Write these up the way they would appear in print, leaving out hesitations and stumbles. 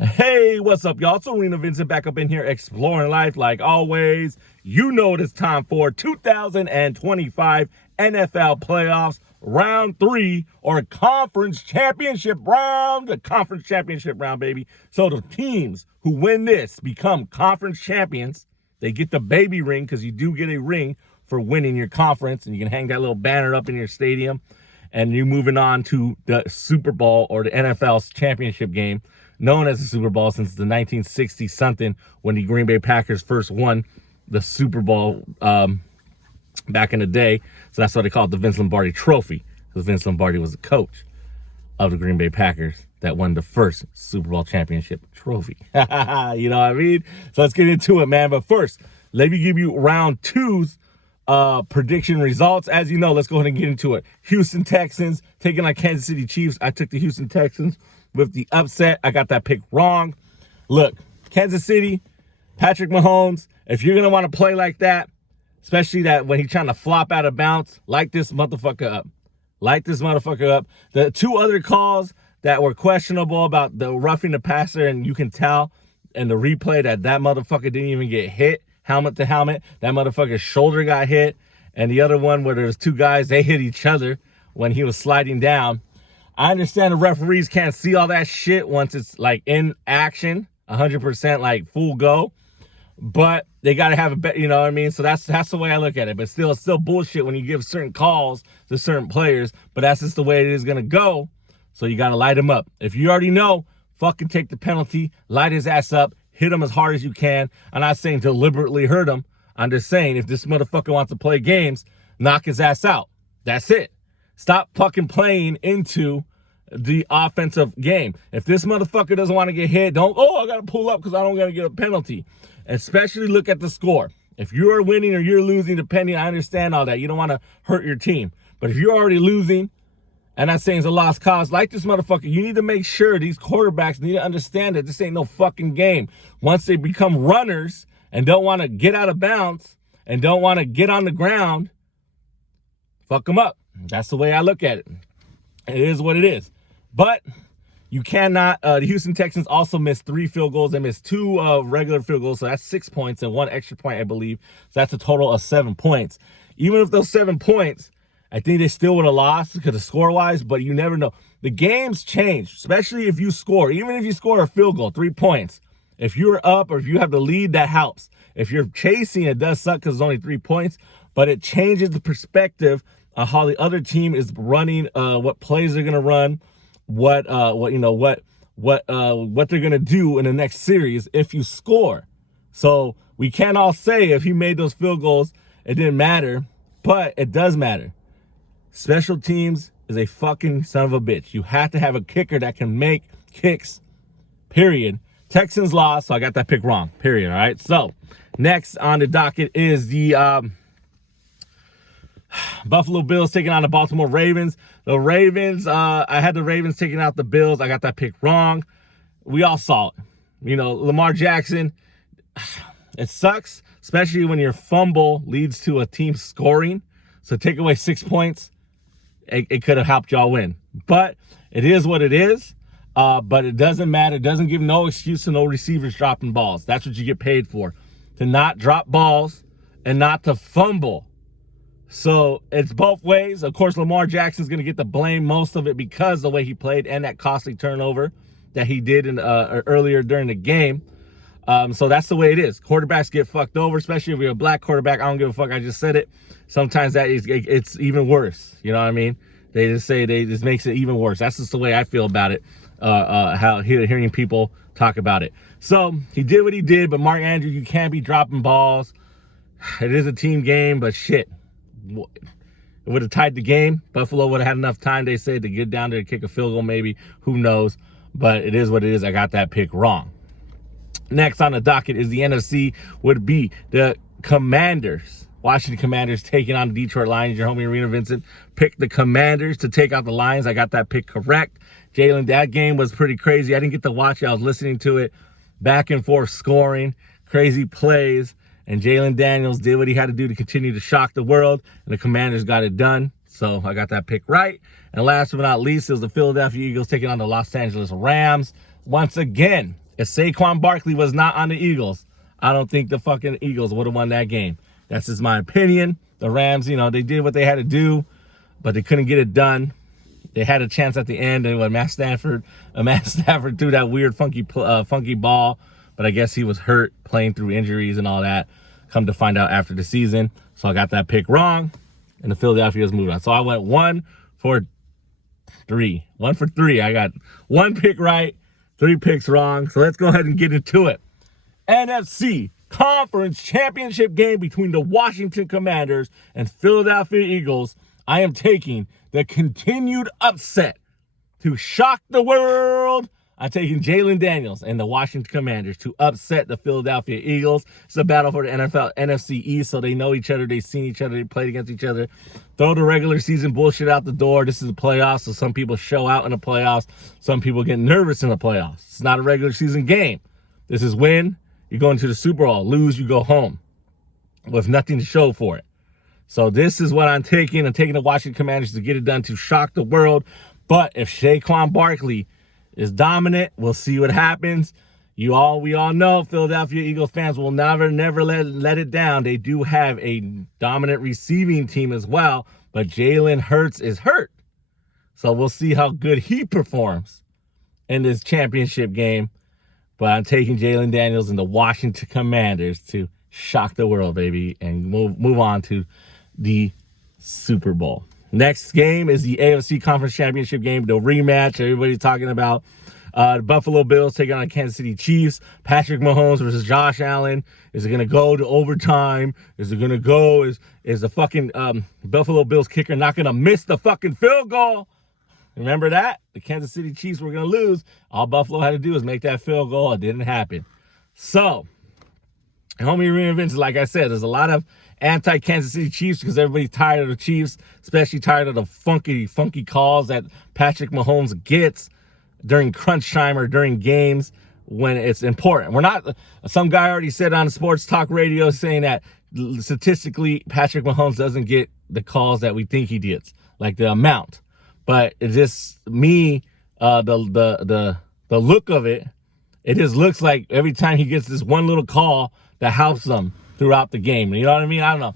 Hey, what's up, y'all? It's Arena Vincent back up in here exploring life like always. You know what it's time for 2025 NFL playoffs, round 3, or conference championship round. The conference championship round, baby. So the teams who win this become conference champions. They get the baby ring because you do get a ring for winning your conference, and you can hang that little banner up in your stadium. And you're moving on to the Super Bowl or the NFL's championship game, known as the Super Bowl since the 1960 something when the Green Bay Packers first won the Super Bowl back in the day. So that's why they call it the Vince Lombardi Trophy, because Vince Lombardi was the coach of the Green Bay Packers that won the first Super Bowl championship trophy. You know what I mean? So let's get into it, man. But first, let me give you round 2's prediction results. As you know, let's go ahead and get into it. Houston Texans taking on Kansas City Chiefs. I took the Houston Texans with the upset. I got that pick wrong. Look, Kansas City, Patrick Mahomes, if you're going to want to play like that, especially that when he's trying to flop out of bounds, light this motherfucker up. Light this motherfucker up. The two other calls that were questionable about the roughing the passer, and you can tell in the replay that motherfucker didn't even get hit. Helmet to helmet, that motherfucker's shoulder got hit, and the other one where there's two guys, they hit each other when he was sliding down. I understand the referees can't see all that shit once it's like in action, 100% like full go, but they got to have a bet, you know what I mean? So that's the way I look at it. But still, it's still bullshit when you give certain calls to certain players, but that's just the way it is gonna go. So you gotta light him up. If you already know, fucking take the penalty, light his ass up, hit him as hard as you can. I'm not saying deliberately hurt him. I'm just saying if this motherfucker wants to play games, knock his ass out. That's it. Stop fucking playing into the offensive game. If this motherfucker doesn't want to get hit, I got to pull up because I don't got to get a penalty. Especially look at the score. If you're winning or you're losing, depending, I understand all that. You don't want to hurt your team. But if you're already losing, and I'm saying it's a lost cause, like this motherfucker, you need to make sure these quarterbacks need to understand that this ain't no fucking game. Once they become runners and don't want to get out of bounds and don't want to get on the ground, fuck them up. That's the way I look at it. It is what it is. But you cannot, the Houston Texans also missed 3 field goals. They missed 2 regular field goals, so that's 6 points and 1 extra point, I believe. So that's a total of 7 points. Even if those 7 points, I think they still would have lost because of score-wise, but you never know. The games change, especially if you score. Even if you score a field goal, 3 points. If you're up or if you have the lead, that helps. If you're chasing, it does suck because it's only 3 points, but it changes the perspective of how the other team is running, what plays they're gonna run, what they're gonna do in the next series if you score. So we can't all say if he made those field goals, it didn't matter, but it does matter. Special teams is a fucking son of a bitch. You have to have a kicker that can make kicks, period. Texans lost, so I got that pick wrong, period, all right? So next on the docket is the Buffalo Bills taking on the Baltimore Ravens. The Ravens, I had the Ravens taking out the Bills. I got that pick wrong. We all saw it. You know, Lamar Jackson, it sucks, especially when your fumble leads to a team scoring. So take away 6 points. It could have helped y'all win. But it is what it is. But it doesn't matter. It doesn't give no excuse to no receivers dropping balls. That's what you get paid for. To not drop balls and not to fumble. So it's both ways. Of course, Lamar Jackson's going to get the blame, most of it, because of the way he played and that costly turnover that he did earlier during the game. So that's the way it is. Quarterbacks get fucked over, especially if you're a black quarterback. I don't give a fuck. I just said it. Sometimes it's even worse. You know what I mean? They just makes it even worse. That's just the way I feel about it. Hearing people talk about it. So he did what he did, but Mark Andrews, you can't be dropping balls. It is a team game, but shit. It would have tied the game. Buffalo would have had enough time, they say, to get down there to kick a field goal, maybe. Who knows? But it is what it is. I got that pick wrong. Next on the docket is the NFC would be the Commanders. Washington Commanders taking on the Detroit Lions. Your homie Arena Vincent picked the Commanders to take out the Lions. I got that pick correct. Jalen, that game was pretty crazy. I didn't get to watch it. I was listening to it. Back and forth scoring, crazy plays. And Jalen Daniels did what he had to do to continue to shock the world. And the Commanders got it done. So I got that pick right. And last but not least, it was the Philadelphia Eagles taking on the Los Angeles Rams. Once again, If Saquon Barkley was not on the Eagles, I don't think the fucking Eagles would have won that game. That's just my opinion. The Rams, they did what they had to do, but they couldn't get it done. They had a chance at the end, and when Matt Stafford threw that weird funky ball, but I guess he was hurt playing through injuries and all that. Come to find out after the season, so I got that pick wrong, and the Philadelphia's moved on. So I went 1 for 3. 1 for 3. I got 1 pick right, 3 picks wrong. So let's go ahead and get into it. NFC Conference Championship game between the Washington Commanders and Philadelphia Eagles. I am taking the continued upset to shock the world. I'm taking Jalen Daniels and the Washington Commanders to upset the Philadelphia Eagles. It's a battle for the NFC East, so they know each other. They've seen each other. They played against each other. Throw the regular season bullshit out the door. This is the playoffs, so some people show out in the playoffs. Some people get nervous in the playoffs. It's not a regular season game. This is win. You go into the Super Bowl. Lose, you go home with nothing to show for it. So this is what I'm taking. I'm taking the Washington Commanders to get it done to shock the world. But if Saquon Barkley is dominant, we'll see what happens. We all know Philadelphia Eagles fans will never let it down. They do have a dominant receiving team as well, but Jalen Hurts is hurt. So we'll see how good he performs in this championship game. But I'm taking Jalen Daniels and the Washington Commanders to shock the world, baby, and move on to the Super Bowl. Next game is the AFC Conference Championship game, the rematch everybody's talking about. The Buffalo Bills taking on the Kansas City Chiefs. Patrick Mahomes versus Josh Allen. Is it going to go to overtime? Is it going to go? Is the fucking Buffalo Bills kicker not going to miss the fucking field goal? Remember that? The Kansas City Chiefs were going to lose. All Buffalo had to do was make that field goal. It didn't happen. So, homie ArenaVincent, like I said, there's a lot of anti-Kansas City Chiefs because everybody's tired of the Chiefs, especially tired of the funky calls that Patrick Mahomes gets during crunch time or during games when it's important. Some guy already said on sports talk radio saying that statistically Patrick Mahomes doesn't get the calls that we think he gets, like the amount. But it's just me, the look of it, it just looks like every time he gets this one little call that helps him throughout the game. You know what I mean? I don't know.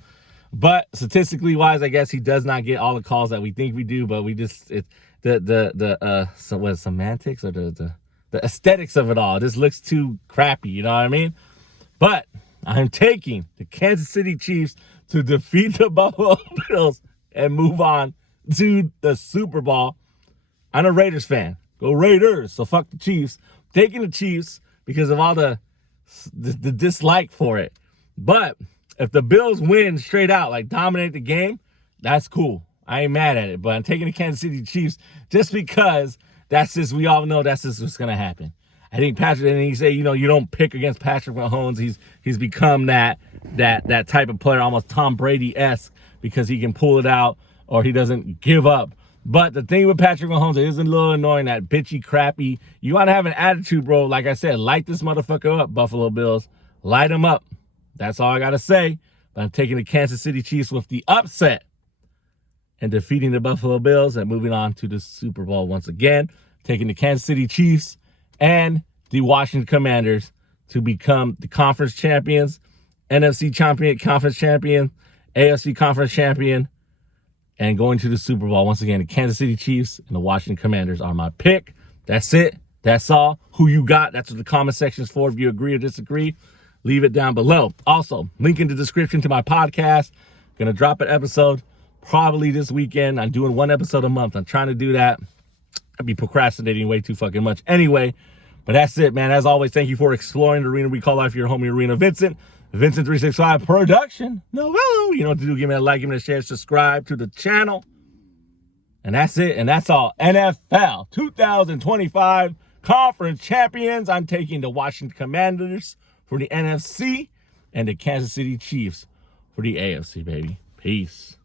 But statistically wise, I guess he does not get all the calls that we think we do, but we just semantics or the aesthetics of it all. This looks too crappy, you know what I mean? But I'm taking the Kansas City Chiefs to defeat the Buffalo Bills and move on to the Super Bowl. I'm a Raiders fan. Go Raiders. So fuck the Chiefs. Taking the Chiefs because of all the dislike for it. But if the Bills win straight out, like dominate the game, that's cool. I ain't mad at it. But I'm taking the Kansas City Chiefs just because we all know that's just what's going to happen. I think Patrick, and he say, you don't pick against Patrick Mahomes. He's become that type of player, almost Tom Brady-esque, because he can pull it out or he doesn't give up. But the thing with Patrick Mahomes, it is a little annoying, that bitchy, crappy. You want to have an attitude, bro. Like I said, light this motherfucker up, Buffalo Bills. Light him up. That's all I got to say. But I'm taking the Kansas City Chiefs with the upset and defeating the Buffalo Bills and moving on to the Super Bowl once again. Taking the Kansas City Chiefs and the Washington Commanders to become the conference champions, NFC conference champion, AFC conference champion, and going to the Super Bowl. Once again, the Kansas City Chiefs and the Washington Commanders are my pick. That's it. That's all. Who you got? That's what the comment section is for. If you agree or disagree, leave it down below. Also, link in the description to my podcast. Gonna drop an episode probably this weekend. I'm doing 1 episode a month. I'm trying to do that. I'd be procrastinating way too fucking much anyway. But that's it, man. As always, thank you for exploring the arena we call life. Your homie ArenaVincent. Vincent365 production. Novello. You know what to do. Give me a like, give me a share, subscribe to the channel. And that's it. And that's all. NFL 2025 Conference Champions. I'm taking the Washington Commanders for the NFC and the Kansas City Chiefs for the AFC, baby. Peace.